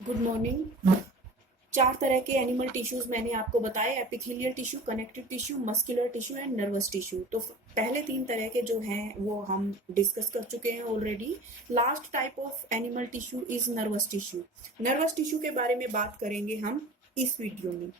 Good morning. चार तरह के एनिमल टिश्यूज मैंने आपको बताए, epithelial tissue, connective tissue, muscular tissue and nervous tissue. तो पहले तीन तरह के जो हैं वो हम डिस्कस कर चुके हैं already. Last type of animal tissue is nervous tissue. Nervous tissue के बारे में बात करेंगे हम इस वीडियो में।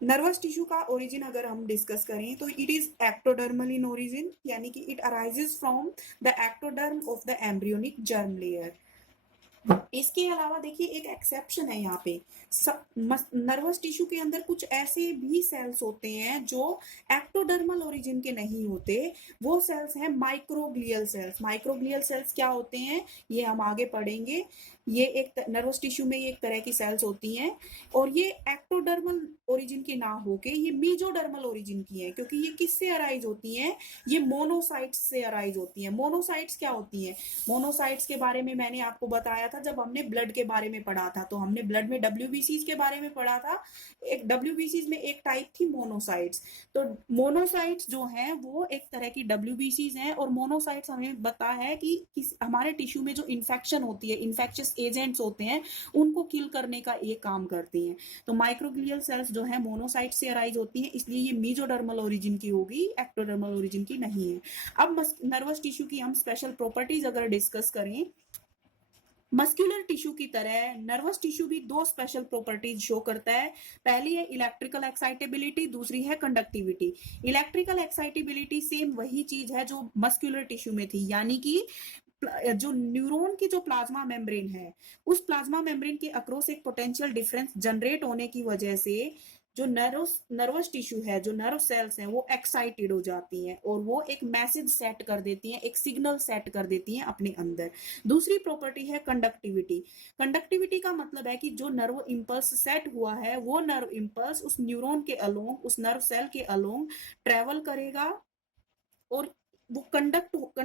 नर्वस टिश्यू का ओरिजिन अगर हम डिस्कस करें तो it is ectodermal in origin, यानी कि it arises from the ectoderm of the embryonic germ layer. इसके अलावा देखिए एक एक्सेप्शन है यहाँ पे। नर्वस टिश्यू के अंदर कुछ ऐसे भी सेल्स होते हैं जो एक्टोडर्मल ओरिजिन के नहीं होते। वो सेल्स हैं माइक्रोग्लियल सेल्स। माइक्रोग्लियल सेल्स क्या होते हैं ये हम आगे पढ़ेंगे। ये एक नर्वस टिश्यू में एक तरह की सेल्स होती हैं और ये एक्टोडर्मल ओरिजिन की ना होके ये मीजोडर्मल ओरिजिन की है, क्योंकि ये किससे अराइज होती हैं? ये मोनोसाइट्स से अराइज होती हैं। मोनोसाइट्स क्या होती हैं? मोनोसाइट्स के बारे में मैंने आपको बताया था जब हमने ब्लड के बारे में पढ़ा था। तो हमने ब्लड में डब्ल्यूबीसीज के बारे में पढ़ा था। एक डब्ल्यूबीसीज में एक टाइप थी मोनोसाइट्स। तो मोनोसाइट्स जो हैं वो एक तरह की डब्ल्यूबीसीज हैं और मोनोसाइट्स हमें बता है कि हमारे टिश्यू में जो इन्फेक्शन होती है, इन्फेक्शियस एजेंट्स होते हैं, उनको किल करने का ये काम करती हैं। तो माइक्रोग्लियल सेल्स जो है मोनोसाइट से अराइज होती हैं, इसलिए ये मीजोडर्मल ओरिजिन की होगी, एक्टोडर्मल ओरिजिन की नहीं है। अब नर्वस टिश्यू की हम स्पेशल प्रॉपर्टीज अगर डिस्कस करें, मस्कुलर टिश्यू की तरह नर्वस टिश्यू भी दो स्पेशल प्रॉपर्टीज शो करता है। पहली है इलेक्ट्रिकल एक्साइटेबिलिटी, दूसरी है कंडक्टिविटी। इलेक्ट्रिकल एक्साइटेबिलिटी सेम वही चीज है जो मस्कुलर टिश्यू में थी, यानी कि जो न्यूरॉन की जो प्लाज्मा मेम्ब्रेन है, उस प्लाज्मा मेम्ब्रेन के अक्रॉस एक पोटेंशियल डिफरेंस जनरेट होने की वजह से जो नर्वस टिश्यू है, जो नर्व सेल्स हैं, वो एक्साइटेड हो जाती हैं और वो एक मैसेज सेट कर देती हैं, एक सिग्नल सेट कर देती हैं अपने अंदर। दूसरी प्रॉपर्टी है कंडक्टिविटी। कंडक्टिविटी का मतलब है कि जो नर्व इंपल्स सेट हुआ है वो नर्व इंपल्स उस न्यूरॉन के अलोंग, उस नर्व सेल के अलोंग ट्रेवल करेगा और वो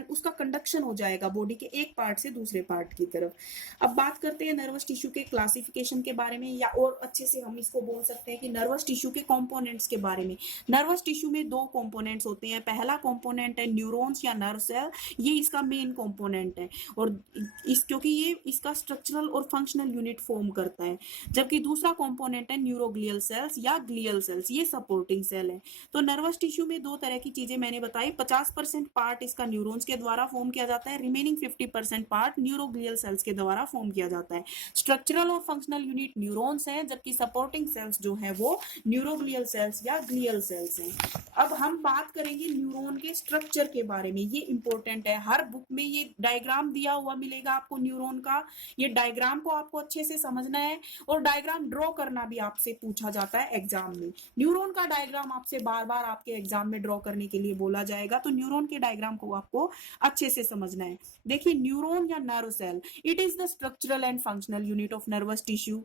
उसका कंडक्शन हो जाएगा बॉडी के एक पार्ट से दूसरे पार्ट की तरफ। अब बात करते हैं नर्वस टिश्यू के क्लासिफिकेशन के बारे में, या और अच्छे से हम इसको बोल सकते हैं कि नर्वस टिश्यू के कंपोनेंट्स के बारे में। नर्वस टिश्यू में दो कंपोनेंट्स होते हैं। पहला कंपोनेंट है न्यूरॉन्स या नर्व सेल, ये इसका मेन कंपोनेंट है और क्योंकि ये इसका स्ट्रक्चरल और फंक्शनल यूनिट फॉर्म करता है। जबकि दूसरा कंपोनेंट है न्यूरोग्लियल सेल्स या ग्लियल सेल्स, ये सपोर्टिंग सेल है। तो नर्वस टिश्यू में दो तरह की चीजें मैंने बताई। 50% पार्ट इसका न्यूरॉन्स के द्वारा फॉर्म किया जाता है, रिमेनिंग 50% पार्ट न्यूरोग्लियल सेल्स के द्वारा फॉर्म किया जाता है। स्ट्रक्चरल और फंक्शनल यूनिट न्यूरॉन्स हैं, जबकि सपोर्टिंग सेल्स जो है वो न्यूरोग्लियल सेल्स या ग्लियल सेल्स हैं। अब हम बात करेंगे न्यूरॉन के स्ट्रक्चर के बारे में। ये इंपॉर्टेंट है, हर बुक में ये डायग्राम दिया हुआ मिलेगा आपको न्यूरॉन का। ये डायग्राम को आपको अच्छे से समझना है और डायग्राम ड्रॉ करना भी आपसे पूछा जाता है एग्जाम में। न्यूरॉन का डायग्राम आपसे बार बार आपके एग्जाम में ड्रॉ करने के लिए बोला जाएगा, तो न्यूरॉन के डायग्राम को आपको अच्छे से समझना है। देखिए न्यूरॉन या nerve cell, it is the structural and functional unit of nervous tissue.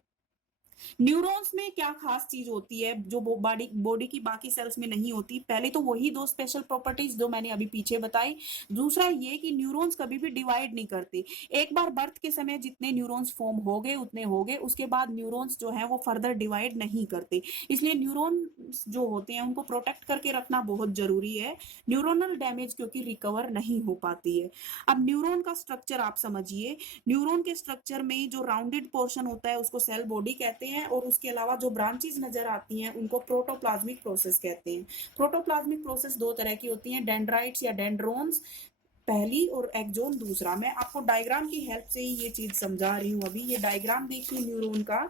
Neurons में क्या खास चीज होती है जो बॉडी की बाकी सेल्स में नहीं होती? पहले तो वही दो स्पेशल प्रॉपर्टीज जो मैंने अभी पीछे बताई। दूसरा ये कि न्यूरॉन्स कभी भी डिवाइड नहीं करते। एक बार बर्थ के समय जितने न्यूरॉन्स फॉर्म हो गए उतने हो गए, उसके बाद न्यूरॉन्स जो है वो फर्दर डिवाइड नहीं करते। इसलिए न्यूरॉन्स जो होते हैं उनको प्रोटेक्ट करके रखना बहुत जरूरी है। न्यूरोनल डैमेज क्योंकि रिकवर नहीं हो पाती है। अब न्यूरॉन का स्ट्रक्चर आप समझिए। न्यूरॉन के स्ट्रक्चर में जो राउंडेड पोर्शन होता है उसको सेल बॉडी कहते हैं और उसके अलावा जो ब्रांचेस नजर आती हैं उनको प्रोटोप्लाज्मिक प्रोसेस कहते हैं। प्रोटोप्लाज्मिक प्रोसेस दो तरह की होती हैं, डेंड्राइट्स या डेंड्रोन्स पहली और एक्सोन दूसरा। मैं आपको डायग्राम की हेल्प से ही ये चीज समझा रही हूँ। अभी ये डायग्राम देखिए न्यूरॉन का।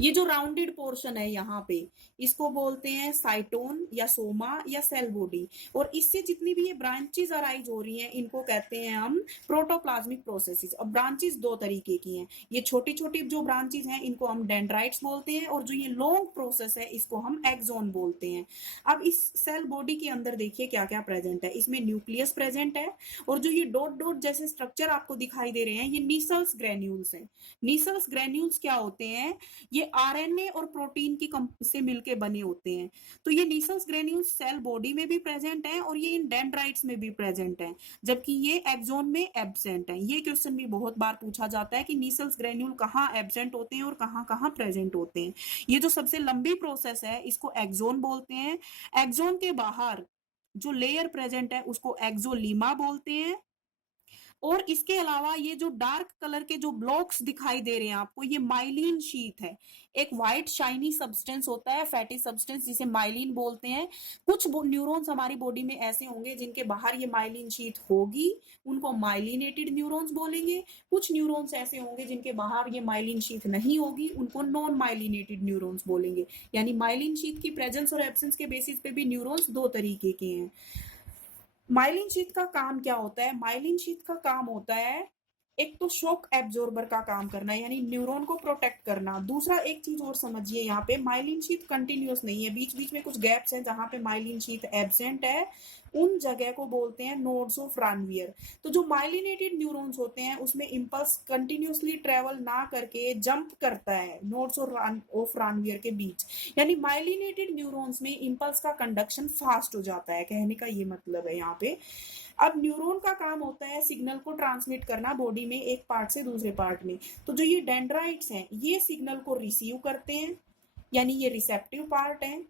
ये जो राउंडेड पोर्शन है यहाँ पे, इसको बोलते हैं साइटोन या सोमा या सेल बॉडी। और इससे जितनी भी ये ब्रांचेस अराइज हो रही हैं इनको कहते हैं हम प्रोटोप्लाज्मिक प्रोसेसेस। और ब्रांचेस दो तरीके की हैं। ये छोटी छोटी जो ब्रांचेस हैं इनको हम डेंड्राइट्स बोलते हैं और जो ये लॉन्ग प्रोसेस है इसको हम एक्सोन बोलते हैं। अब इस सेल बॉडी के अंदर देखिए क्या क्या प्रेजेंट है। इसमें न्यूक्लियस प्रेजेंट है और जो ये डॉट डॉट जैसे स्ट्रक्चर आपको दिखाई दे रहे हैं ये नीसल्स ग्रेन्यूल्स हैं। नीसल्स ग्रेन्यूल्स क्या होते हैं? ये आरएनए और प्रोटीन की से मिलके बने होते हैं। तो ये नीसल्स ग्रेन्यूल्स सेल बॉडी में भी प्रेजेंट है और ये इन डेंड्राइट्स में भी प्रेजेंट है, जबकि ये एक्सोन में एब्सेंट है। ये क्वेश्चन भी बहुत बार पूछा जाता है कि नीसल्स ग्रेन्यूल कहाँ एब्सेंट होते हैं और कहाँ कहाँ प्रेजेंट होते हैं। ये जो सबसे लंबी प्रोसेस है इसको एक्सोन बोलते हैं। एक्सोन के बाहर जो लेयर प्रेजेंट है उसको एक्सोलीमा बोलते हैं और इसके अलावा ये जो डार्क कलर के जो ब्लॉक्स दिखाई दे रहे हैं आपको, ये माइलिन शीथ है। एक व्हाइट शाइनी सब्सटेंस होता है, फैटी सब्सटेंस, जिसे माइलिन बोलते हैं। कुछ न्यूरॉन्स हमारी बॉडी में ऐसे होंगे जिनके बाहर ये माइलिन शीथ होगी, उनको माइलिनेटेड न्यूरॉन्स बोलेंगे। कुछ न्यूरॉन्स ऐसे होंगे जिनके बाहर ये माइलिन शीथ नहीं होगी, उनको नॉन माइलिनेटेड न्यूरॉन्स बोलेंगे। यानी माइलिन शीथ की प्रेजेंस और एब्सेंस के बेसिस पे भी न्यूरॉन्स दो तरीके के हैं। माइलिन शीथ का काम क्या होता है? माइलिन शीथ का काम होता है, एक तो शॉक एब्जॉर्बर का काम करना, यानी न्यूरॉन को प्रोटेक्ट करना। दूसरा एक चीज और समझिए, यहाँ पे माइलिन शीथ कंटिन्यूअस नहीं है, बीच बीच में कुछ गैप्स हैं जहां पे माइलिन शीथ एब्सेंट है, उन जगह को बोलते हैं नोड्स ऑफ रानवियर। तो जो माइलिनेटेड न्यूरॉन्स होते हैं उसमें इंपल्स कंटिन्यूअसली ट्रेवल ना करके जंप करता है नोड्स ऑफ रानवियर के बीच। यानी माइलिनेटेड न्यूरॉन्स में इंपल्स का कंडक्शन फास्ट हो जाता है, कहने का ये मतलब है यहाँ पे। अब न्यूरॉन का काम होता है सिग्नल को ट्रांसमिट करना बॉडी में एक पार्ट से दूसरे पार्ट में। तो जो ये डेंड्राइट्स हैं ये सिग्नल को रिसीव करते हैं, यानी ये रिसेप्टिव पार्ट है,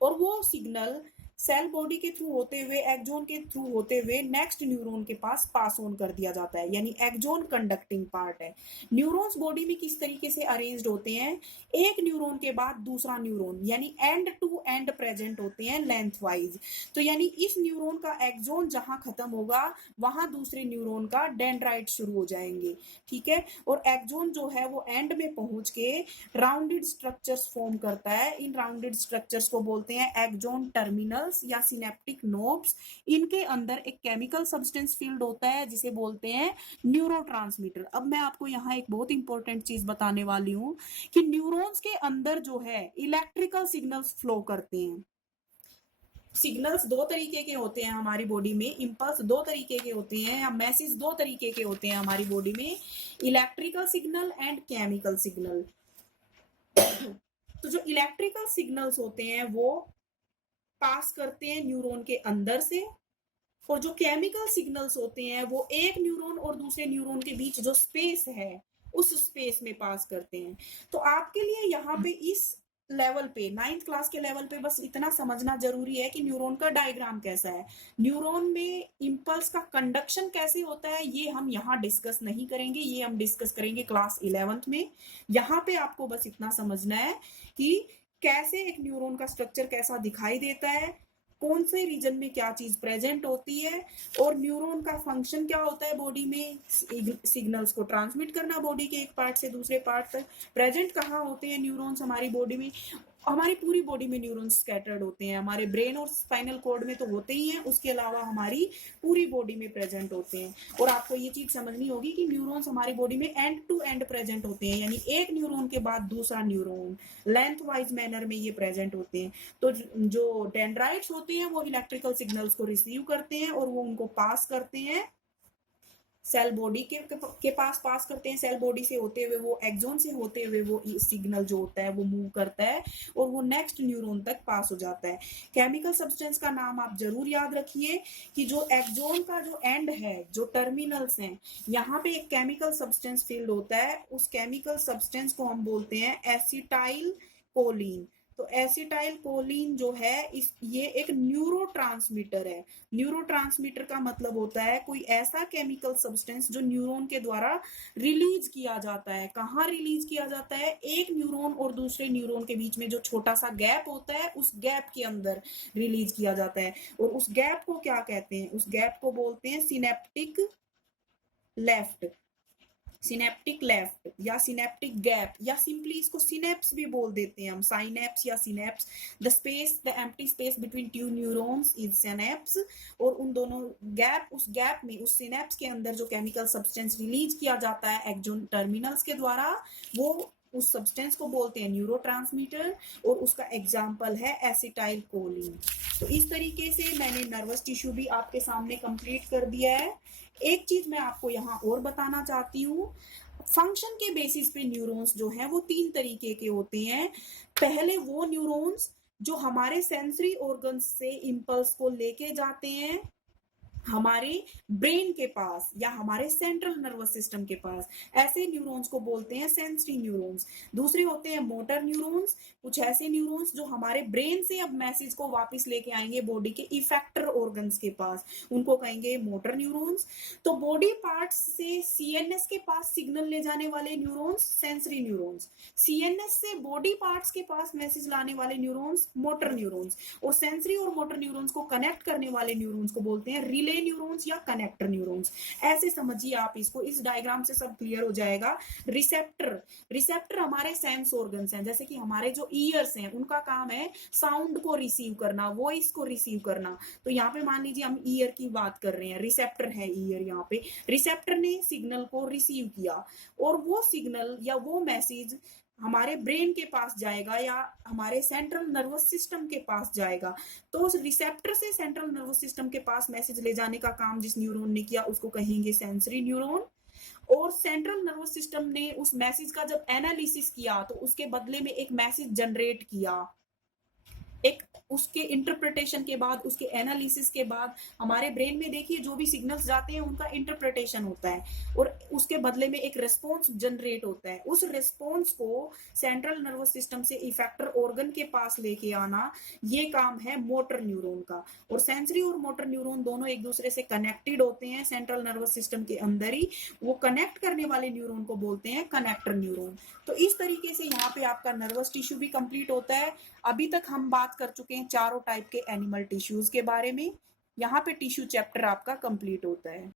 और वो सिग्नल सेल बॉडी के थ्रू होते हुए, एक्सोन के थ्रू होते हुए नेक्स्ट न्यूरॉन के पास ऑन कर दिया जाता है, यानी एक्सोन कंडक्टिंग पार्ट है। न्यूरॉन्स बॉडी में किस तरीके से अरेंज्ड होते हैं? एक न्यूरॉन के बाद दूसरा न्यूरॉन, यानी एंड टू एंड प्रेजेंट होते हैं लेंथ वाइज। तो यानी इस न्यूरॉन का एक्सोन जहां खत्म होगा वहां दूसरे न्यूरॉन का डेंड्राइट शुरू हो जाएंगे, ठीक है। और एक्सोन जो है वो एंड में पहुंच के राउंडेड स्ट्रक्चर्स फॉर्म करता है। इन राउंडेड स्ट्रक्चर्स को बोलते हैं एक्सोन टर्मिनल्स या सिनेप्टिक नोब्स। इनके अंदर एक केमिकल सब्सटेंस फील्ड होता है जिसे बोलते हैं न्यूरोट्रांसमीटर। अब मैं आपको यहाँ एक बहुत इंपॉर्टेंट चीज बताने वाली हूँ कि न्यूरॉन्स के अंदर जो है इलेक्ट्रिकल सिग्नल्स फ्लो करते हैं। सिग्नल्स दो तरीके के होते हैं हमारी बॉडी में, इंपल्स दो तरीके के होते हैं, या मैसेज दो तरीके के होते हैं हमारी बॉडी में, electrical signal and chemical signal. तो जो इलेक्ट्रिकल सिग्नल्स होते हैं वो पास करते हैं न्यूरॉन के अंदर से, और जो केमिकल सिग्नल्स होते हैं वो एक न्यूरॉन और दूसरे न्यूरॉन के बीच जो स्पेस है उस स्पेस में पास करते हैं। तो आपके लिए यहाँ पे इस लेवल पे, 9th क्लास के लेवल पे बस इतना समझना जरूरी है कि न्यूरॉन का डायग्राम कैसा है, न्यूरॉन में इंपल्स का कंडक्शन कैसे होता है, ये हम यहाँ डिस्कस नहीं करेंगे, ये हम डिस्कस करेंगे क्लास 11th में। यहाँ पे आपको बस इतना समझना है कि कैसे एक न्यूरॉन का स्ट्रक्चर कैसा दिखाई देता है, कौन से रीजन में क्या चीज प्रेजेंट होती है, और न्यूरॉन का फंक्शन क्या होता है बॉडी में, सिग्नल्स को ट्रांसमिट करना बॉडी के एक पार्ट से दूसरे पार्ट तक। प्रेजेंट कहाँ होते हैं न्यूरॉन्स हमारी बॉडी में? हमारी पूरी बॉडी में न्यूरॉन्स स्कैटर्ड होते हैं, हमारे ब्रेन और स्पाइनल कॉर्ड में तो होते ही हैं, उसके अलावा हमारी पूरी बॉडी में प्रेजेंट होते हैं। और आपको ये चीज समझनी होगी कि न्यूरॉन्स हमारी बॉडी में एंड टू एंड प्रेजेंट होते हैं, यानी एक न्यूरॉन के बाद दूसरा न्यूरॉन लेंथ वाइज मैनर में ये प्रेजेंट होते हैं। तो जो डेंड्राइट्स होते हैं वो इलेक्ट्रिकल सिग्नल्स को रिसीव करते हैं और वो उनको पास करते हैं सेल बॉडी के पास करते हैं। सेल बॉडी से होते हुए वो एक्सोन से होते हुए वो सिग्नल जो होता है वो मूव करता है और वो नेक्स्ट न्यूरॉन तक पास हो जाता है। केमिकल सब्सटेंस का नाम आप जरूर याद रखिए कि जो एक्सोन का जो एंड है, जो टर्मिनल्स हैं, यहाँ पे एक केमिकल सब्सटेंस फील्ड होता है, उस केमिकल सब्सटेंस को हम बोलते हैं एसिटाइल कोलिन। तो एसिटाइल कोलिन जो है ये एक न्यूरोट्रांसमीटर है। न्यूरोट्रांसमीटर का मतलब होता है कोई ऐसा केमिकल सब्सटेंस जो न्यूरॉन के द्वारा रिलीज किया जाता है। कहाँ रिलीज किया जाता है? एक न्यूरॉन और दूसरे न्यूरॉन के बीच में जो छोटा सा गैप होता है उस गैप के अंदर रिलीज किया जाता है। और उस गैप को क्या कहते हैं? उस गैप को बोलते हैं सिनेप्टिक लेफ्ट, सिनेप्टिक लेफ्ट या सिनेप्टिक गैप, या सिंपली इसको सिनेप्स भी बोल देते हैं हम, साइनेप्स या synapse. The space, the empty space between two neurons is synapse. और उन दोनों गैप, उस गैप में, उस सिनेप्स के अंदर जो केमिकल सब्सटेंस रिलीज किया जाता है एक्सोन टर्मिनल्स के द्वारा, वो उस सब्सटेंस को बोलते हैं न्यूरोट्रांसमीटर, और उसका एग्जाम्पल है एसिटाइल कोलिन। तो इस तरीके से मैंने नर्वस टिश्यू भी आपके सामने कंप्लीट कर दिया है। एक चीज मैं आपको यहाँ और बताना चाहती हूँ, फंक्शन के बेसिस पे न्यूरॉन्स जो हैं वो 3 तरीके के होते हैं। पहले वो न्यूरॉन्स जो हमारे सेंसरी ऑर्गन्स से इंपल्स को लेके जाते हैं, हमारे ब्रेन के पास या हमारे सेंट्रल नर्वस सिस्टम के पास। ऐसे न्यूरॉन्स को बोलते हैं सेंसरी न्यूरॉन्स। दूसरे होते हैं मोटर न्यूरॉन्स, कुछ ऐसे न्यूरॉन्स जो हमारे ब्रेन से अब मैसेज को वापस लेके आएंगे बॉडी के इफेक्टर ऑर्गन्स के पास, उनको कहेंगे मोटर न्यूरॉन्स। तो बॉडी पार्ट्स से सीएनएस के पास सिग्नल ले जाने वाले न्यूरॉन्स सेंसरी न्यूरॉन्स, सीएनएस से बॉडी पार्ट्स के पास मैसेज लाने वाले न्यूरॉन्स मोटर न्यूरॉन्स, और सेंसरी और मोटर न्यूरॉन्स को कनेक्ट करने वाले न्यूरॉन्स को बोलते हैं रिले न्यूरॉन्स या कनेक्टर न्यूरॉन्स। ऐसे समझिए आप इसको, इस डायग्राम से सब क्लियर हो जाएगा। रिसेप्टर, रिसेप्टर हमारे सेंस ऑर्गन्स हैं, जैसे कि हमारे जो ईयर्स हैं उनका काम है साउंड को रिसीव करना, वॉइस को रिसीव करना। तो यहाँ पे मान लीजिए हम ईयर की बात कर रहे हैं, रिसेप्टर है ईयर, यहाँ पे रिसेप्टर ने सिग्नल को रिसीव किया और वो सिग्नल या वो मैसेज हमारे ब्रेन के पास जाएगा या हमारे सेंट्रल नर्वस सिस्टम के पास जाएगा। तो उस रिसेप्टर से सेंट्रल नर्वस सिस्टम के पास मैसेज ले जाने का काम जिस न्यूरॉन ने किया उसको कहेंगे सेंसरी न्यूरॉन। और सेंट्रल नर्वस सिस्टम ने उस मैसेज का जब एनालिसिस किया तो उसके बदले में एक मैसेज जनरेट किया, एक उसके इंटरप्रिटेशन के बाद, उसके एनालिसिस के बाद हमारे ब्रेन में देखिए जो भी सिग्नल्स जाते हैं उनका इंटरप्रिटेशन होता है और उसके बदले में एक रिस्पॉन्स जनरेट होता है। उस रिस्पॉन्स को सेंट्रल नर्वस सिस्टम से इफेक्टर ऑर्गन के पास लेके आना, ये काम है मोटर न्यूरॉन का। और सेंसरी और मोटर न्यूरॉन दोनों एक दूसरे से कनेक्टेड होते हैं सेंट्रल नर्वस सिस्टम के अंदर ही। वो कनेक्ट करने वाले न्यूरॉन को बोलते हैं कनेक्टर न्यूरॉन। तो इस तरीके से यहाँ पे आपका नर्वस टिश्यू भी कंप्लीट होता है। अभी तक हम बात कर चुके हैं चारों टाइप के एनिमल टिश्यूज के बारे में। यहाँ पे टिश्यू चैप्टर आपका कंप्लीट होता है।